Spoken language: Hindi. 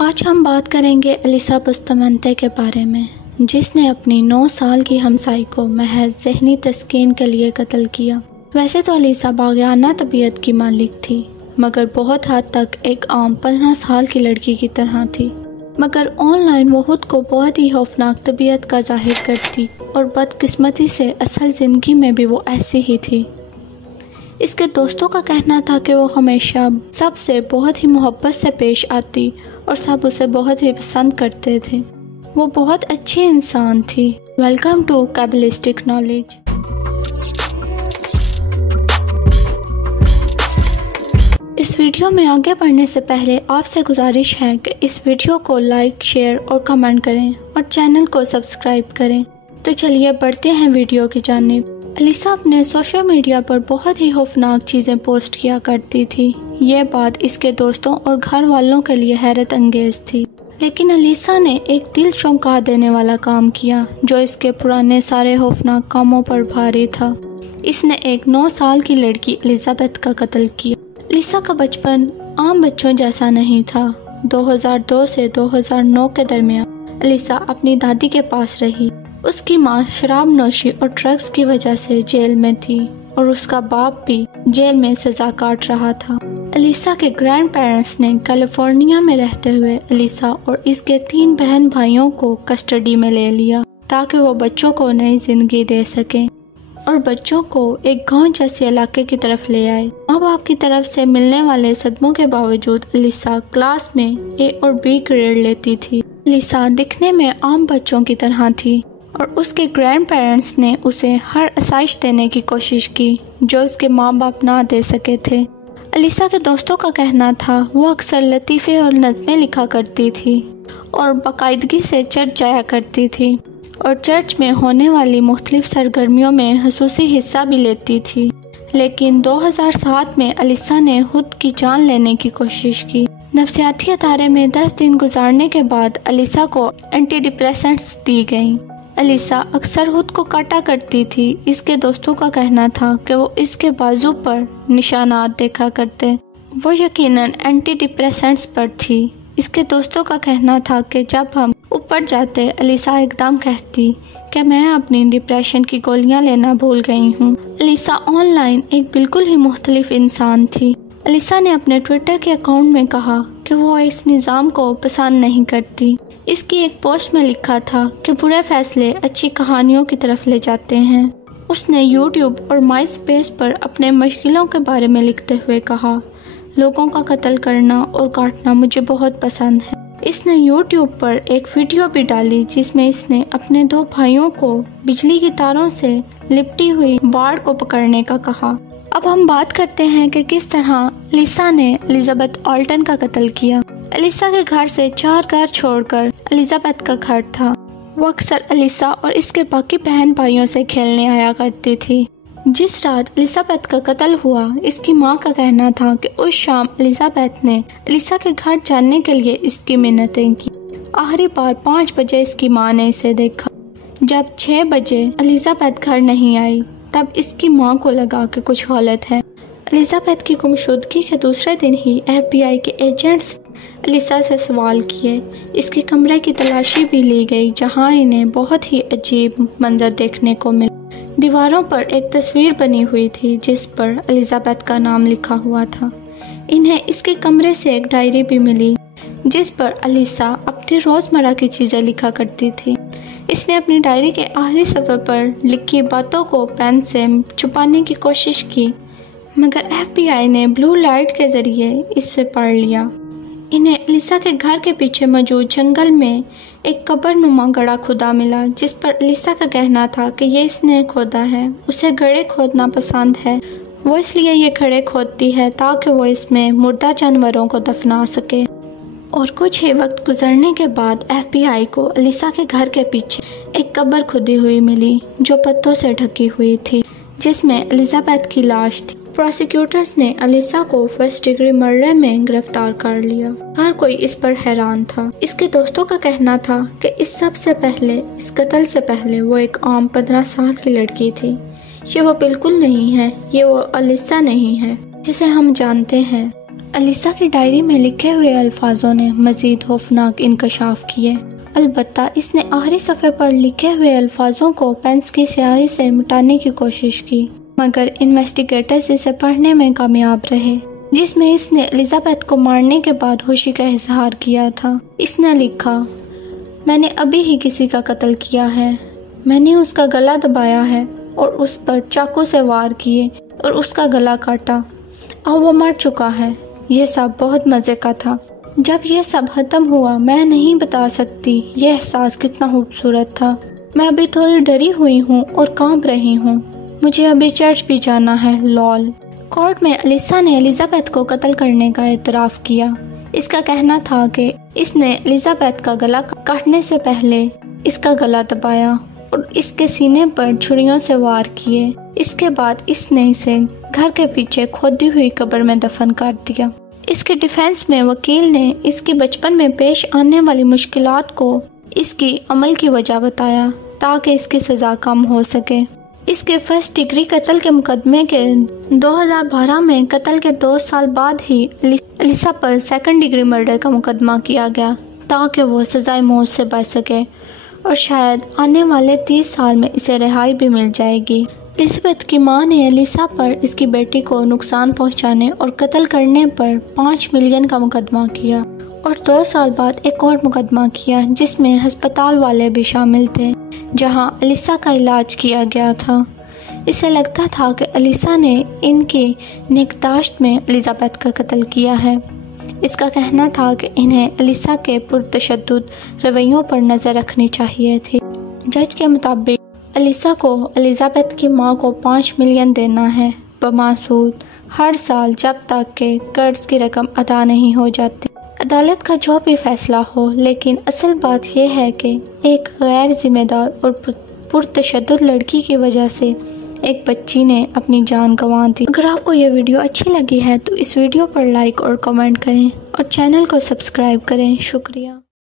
आज हम बात करेंगे अलीसा बुस्तामांते के बारे में, जिसने अपनी 9 साल की हमसाई को महज ज़हनी तस्कीन के लिए कत्ल किया। वैसे तो अलीसा बाग़ियाना तबीयत की मालिक थी, मगर बहुत हद तक एक आम 15 साल की लड़की की तरह थी। मगर ऑनलाइन वो खुद को बहुत ही खौफनाक तबीयत का जाहिर करती और बदकिस्मती से असल ज़िंदगी में भी वो ऐसी ही थी। इसके दोस्तों का कहना था कि वो हमेशा सबसे बहुत ही मोहब्बत से पेश आती और सब उसे बहुत ही पसंद करते थे। वो बहुत अच्छी इंसान थी। Welcome to cabalistic knowledge. इस वीडियो में आगे बढ़ने से पहले आपसे गुजारिश है कि इस वीडियो को लाइक, शेयर और कमेंट करें और चैनल को सब्सक्राइब करें। तो चलिए बढ़ते हैं वीडियो की जानिब। अलीसा अपने सोशल मीडिया पर बहुत ही खौफनाक चीज़ें पोस्ट किया करती थी। ये बात इसके दोस्तों और घर वालों के लिए हैरत अंगेज थी। लेकिन अलीसा ने एक दिल चौंका देने वाला काम किया, जो इसके पुराने सारे खौफनाक कामों पर भारी था। इसने एक 9 साल की लड़की एलिजाबेथ का कत्ल किया। अलीसा का बचपन आम बच्चों जैसा नहीं था। 2002 से 2009 के दरमियान अलीसा अपनी दादी के पास रही। उसकी माँ शराब नोशी और ड्रग्स की वजह से जेल में थी और उसका बाप भी जेल में सजा काट रहा था। अलीसा के ग्रैंड पेरेंट्स ने कैलिफोर्निया में रहते हुए अलीसा और इसके 3 बहन भाइयों को कस्टडी में ले लिया, ताकि वो बच्चों को नई जिंदगी दे सकें और बच्चों को एक गांव जैसे इलाके की तरफ ले आए। माँ बाप की तरफ से मिलने वाले सदमों के बावजूद अलीसा क्लास में A और B ग्रेड लेती थी। अलीसा दिखने में आम बच्चों की तरह थी और उसके ग्रैंड पेरेंट्स ने उसे हर आसाइश देने की कोशिश की जो उसके माँ बाप ना दे सके थे। अलीसा के दोस्तों का कहना था वो अक्सर लतीफ़े और नज़में लिखा करती थी और बाकायदगी से चर्च जाया करती थी और चर्च में होने वाली मुख्तलिफ सरगर्मियों में खुसूसी हिस्सा भी लेती थी। लेकिन 2007 में अलीसा ने खुद की जान लेने की कोशिश की। नफ्सियाती अदारे में 10 दिन गुजारने के बाद अलीसा को एंटी डिप्रेसेंट्स दी गईं। अलीसा अक्सर खुद को काटा करती थी। इसके दोस्तों का कहना था कि वो इसके बाजू पर निशानात देखा करते। वो यकीनन एंटी डिप्रेसेंट्स पर थी। इसके दोस्तों का कहना था कि जब हम ऊपर जाते अलीसा एकदम कहती कि मैं अपनी डिप्रेशन की गोलियां लेना भूल गई हूँ। अलीसा ऑनलाइन एक बिल्कुल ही मुख्तलिफ इंसान थी। अलीसा ने अपने ट्विटर के अकाउंट में कहा कि वो इस निज़ाम को पसंद नहीं करती। इसकी एक पोस्ट में लिखा था कि बुरे फैसले अच्छी कहानियों की तरफ ले जाते हैं। उसने यूट्यूब और माई स्पेस पर अपने मुश्किलों के बारे में लिखते हुए कहा, लोगों का कत्ल करना और काटना मुझे बहुत पसंद है। इसने यूट्यूब पर एक वीडियो भी डाली जिसमें इसने अपने 2 भाइयों को बिजली की तारों से लिपटी हुई बाड़ को पकड़ने का कहा। अब हम बात करते हैं कि किस तरह अलीसा ने एलिजाबेथ ऑल्टन का कत्ल किया। अलीसा के घर से 4 घर छोड़कर एलिजाबेथ का घर था। वो अक्सर अलीसा और इसके बाकी बहन भाइयों से खेलने आया करती थी। जिस रात एलिजाबेथ का कत्ल हुआ, इसकी माँ का कहना था कि उस शाम एलिजाबेथ ने अलीसा के घर जाने के लिए इसकी मिन्नतें की। आखिरी बार 5 बजे इसकी माँ ने इसे देखा। जब 6 बजे एलिजाबेथ घर नहीं आई, तब इसकी माँ को लगा कि कुछ गलत है। एलिजाबेथ की गुमशुदगी के दूसरे दिन ही FBI के एजेंट्स अलीसा से सवाल किए। इसके कमरे की तलाशी भी ली गई, जहां इन्हें बहुत ही अजीब मंजर देखने को मिला। दीवारों पर एक तस्वीर बनी हुई थी जिस पर एलिजाबेथ का नाम लिखा हुआ था। इन्हें इसके कमरे से एक डायरी भी मिली जिस पर अलीसा अपनी रोज़मर्रा की चीज़ें लिखा करती थी। इसने अपनी डायरी के आखिरी सफ़े पर लिखी बातों को पेन से छुपाने की कोशिश की, मगर FBI ने ब्लू लाइट के ज़रिए इसे पढ़ लिया। इन्हें अलीसा के घर के पीछे मौजूद जंगल में एक कब्रनुमा गड्ढा खुदा मिला, जिस पर अलीसा का कहना था कि ये इसने खोदा है। उसे गड्ढे खोदना पसंद है। वो इसलिए ये गड्ढे खोदती है ताकि वो इसमें मुर्दा जानवरों को दफना सके। और कुछ ही वक्त गुजरने के बाद FBI को अलीसा के घर के पीछे एक कब्र खुदी हुई मिली जो पत्तों से ढकी हुई थी, जिसमें एलिजाबेथ की लाश थी। प्रोसिक्यूटर्स ने अलीसा को फर्स्ट डिग्री मर्डर में गिरफ्तार कर लिया। हर कोई इस पर हैरान था। इसके दोस्तों का कहना था कि इस कत्ल से पहले वो एक आम 15 साल की लड़की थी। ये वो बिल्कुल नहीं है। ये वो अलीसा नहीं है जिसे हम जानते हैं। एलिसा की डायरी में लिखे हुए अल्फाजों ने मजीद खौफनाक इंकशाफ किए। अलबत्ता इसने आखिरी सफ़े पर लिखे हुए अल्फाजों को पेंस की स्याही से मिटाने की कोशिश की, मगर इन्वेस्टिगेटर्स इसे पढ़ने में कामयाब रहे, जिसमें इसने एलिजाबेथ को मारने के बाद खुशी का इजहार किया था। इसने लिखा, मैंने अभी ही किसी का कत्ल किया है। मैंने उसका गला दबाया है और उस पर चाकू से वार किए और उसका गला काटा। अब वो मर चुका है। यह सब बहुत मज़े का था। जब यह सब खत्म हुआ, मैं नहीं बता सकती यह एहसास कितना खूबसूरत था। मैं अभी थोड़ी डरी हुई हूँ और कांप रही हूँ। मुझे अभी चर्च भी जाना है। लॉल। कोर्ट में एलिसा ने एलिजाबेथ को कत्ल करने का एतराफ़ किया। इसका कहना था कि इसने एलिजाबेथ का गला काटने से पहले इसका गला दबाया और इसके सीने पर छुरियों से वार किए। इसके बाद इसने इसे घर के पीछे खोदी हुई कब्र में दफन कर दिया। इसके डिफेंस में वकील ने इसके बचपन में पेश आने वाली मुश्किलात को इसकी अमल की वजह बताया ताकि इसकी सज़ा कम हो सके। इसके फर्स्ट डिग्री कत्ल के मुकदमे के 2012 में कत्ल के 2 साल बाद ही एलिसा पर सेकंड डिग्री मर्डर का मुकदमा किया गया ताकि वो सजाए मौत से बच सके और शायद आने वाले 30 साल में इसे रिहाई भी मिल जाएगी। एलिजाबेथ की मां ने एलिसा पर इसकी बेटी को नुकसान पहुंचाने और कत्ल करने पर 5 मिलियन का मुकदमा किया और 2 साल बाद एक और मुकदमा किया जिसमें अस्पताल वाले भी शामिल थे जहां एलिसा का इलाज किया गया था। इसे लगता था कि एलिसा ने इनकी निगहदाश्त में एलिजाबेथ का कत्ल किया है। इसका कहना था कि इन्हें एलिसा के पुरतशद्दुद रवैयों पर नज़र रखनी चाहिए थी। जज के मुताबिक एलिसा को एलिजाबेथ की मां को 5 मिलियन देना है बमासूद हर साल जब तक के कर्ज की रकम अदा नहीं हो जाती। अदालत का जो भी फैसला हो, लेकिन असल बात यह है कि एक गैर जिम्मेदार और पुरतशद्दुद लड़की की वजह से एक बच्ची ने अपनी जान गंवा दी। अगर आपको यह वीडियो अच्छी लगी है तो इस वीडियो पर लाइक और कमेंट करें और चैनल को सब्सक्राइब करें। शुक्रिया।